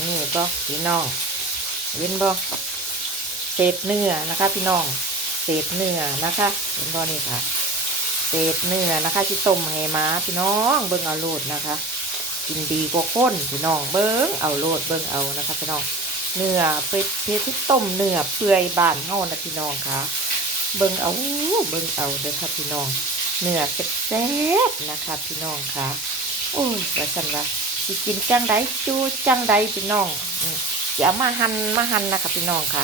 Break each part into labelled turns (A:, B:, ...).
A: นี่บ่พี่น้อง เห็นบ่เศษเนื้อนะคะ พี่น้อง เศษเนื้อนะคะ เห็นบ่นี่ค่ะ เศษเนื้อนะคะที่ต้มให้มาพี่น้องเบิ่งเอาโลดนะคะ กินดีกว่าคนพี่น้องเบิ่งเอาโลดเบิ่งเอานะคะพี่น้อง เนื้อเป็ดเพที่ต้มเนื้อเปื่อยบานเฮานะพี่น้องค่ะ เบิ่งเอาเบิ่งเอาเด้อค่ะพี่น้อง เนื้อแซ่บๆนะคะ พี่น้องค่ะ โอ้ยว่าสันว่า สิกินจังใดจูจังใดพี่น้องอืมสิเอามาหั่นมาหั่นนะคะพี่น้องค่ะ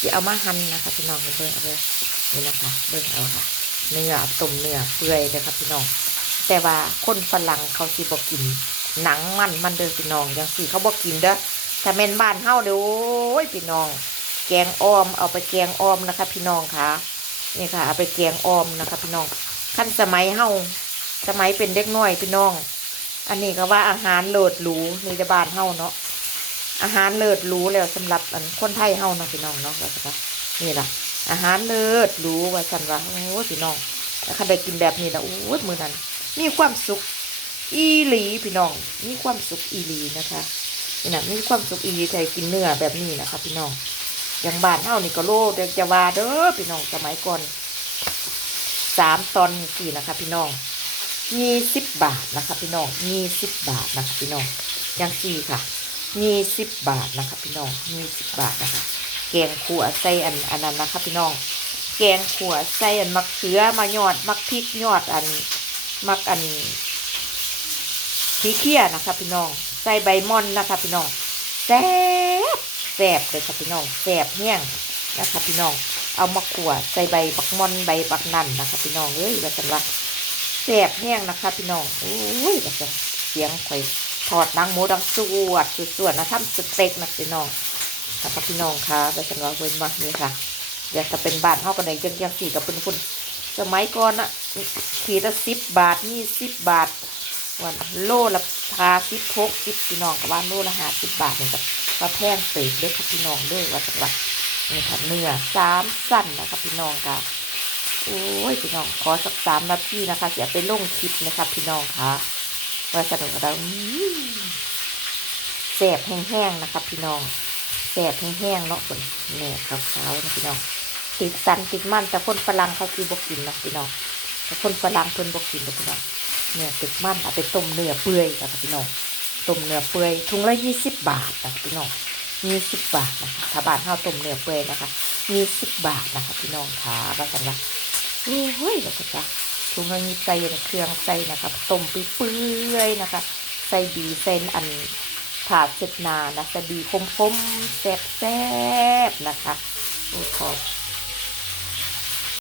A: สิเอามาหั่นนะคะพี่น้องเบิ่งเอาเลยนี่นะคะเบิ่งเอาค่ะเนื้อต้มเนื้อเปื่อยเด้อครับพี่น้อง แต่ว่าคนฝรั่งเขาสิบอกกิน หนังมันมันเด้อพี่น้องอย่างสี่เขาบอกกินเด้อถ้าแม่นบ้านเฮาเด้อโอ้ยพี่น้อง แกงอ้อมเอาไปแกงอ้อมนะคะ พี่น้องค่ะนี่ค่ะเอาไปแกงอ้อมนะคะ พี่น้องขั้นสมัยเฮาสมัยเป็นเด็กน้อยพี่น้อง อันนี้ก็ว่าอาหารเลิศหรูในบ้านเฮาเนาะอาหารเลิศหรูแล้วสำหรับอันคนไทยเฮาเนาะพี่น้องเนาะว่าสันว่านี่ล่ะ อาหารเลิศหรูว่าสันว่าโอ้พี่น้องแล้วคันได้กินแบบนี้นะโอ้ยมือนั้นมีความสุขอีหลีพี่น้อง มีความสุขอีหลีนะคะนี่นะมีความสุขอีหลีใจกินเนื้อแบบนี้นะคะพี่น้องอย่างบ้านเฮานี่ก็โลดจะว่าเด้อพี่น้องสมัยก่อนสามตอนสี่นะคะพี่น้อง ยี่สิบบาทนะคะพี่น้องยี่สิบบาทนะคะพี่น้องอย่างสี่ค่ะยี่สิบบาทนะคะพี่น้องยี่สิบบาทนะคะแกงขัวใส่อันอันนั้นนะคะพี่น้องแกงขัวใส่อันมักเขือมายอดมักพริกยอดอันมักอันขี้เคี่ยนะคะพี่น้องใส่ใบมอนนะคะพี่น้องแซ่บแซ่บเลยค่ะพี่น้องแซ่บแห้งนะคะพี่น้องเอามาขวดใส่ใบบักมอนใบบักนั่นนะคะพี่น้องเอ้ยว่าจังว่า แซ่บแห้งนะคะพี่น้องโอ้ยว่าจังเสียงข่อยทอดนังหมูดังสวดสวดนะทำสเต็กนะพี่น้องนะคะพี่น้องค่ะว่าจังว่าเพิ่นมานี่ค่ะอยากจะเป็นบานเฮากันไหนจังจังสี่กับเป็นคนสมัยก่อนอะขีดละสิบบาทนี่สิบบาทวันโลละพาสิบหกสิบพี่น้องกับว่าโลละหาสิบบาทเนี่ยกับมาแพงเติบด้วยครับพี่น้องด้วยว่าจังหวะนี่ค่ะเนื้อสามสั้นนะครับพี่น้องค่ะ โอ้ยพี่น้องขอสักสามนาทีนะคะเสียไปลงคลิปนะครับพี่น้องค่ะว่าสนุกกับเราอื้อแสบแห้งๆนะครับพี่น้องแสบแห้งๆเนาะคนแหนบขาวๆนะพี่น้องติดสันติดมันแต่คนฝรั่งเขาคือบกินนะพี่น้องแต่คนฝรั่งเพิ่นบกินนะพี่น้องเนื้อตึกมันเอาไปต้มเนื้อเปื่อยค่ะพี่น้องต้มเนื้อเปื่อยถุงละยี่สิบบาทนะพี่น้องยี่สิบบาทนะคะถ้าบ้านข้าวต้มเนื้อเปื่อยนะคะยี่สิบบาทนะคะพี่น้องค่ะบ้านกั นละโอ้ยแล้วก็จะถุงละมีใส่เครื่องใส่นะคะต้มไปเปื่อยๆนะคะ ใส่บีเส้นอันถาดเสร็จนานะใส่บีคมๆแซ่บๆนะคะโอ้ขอ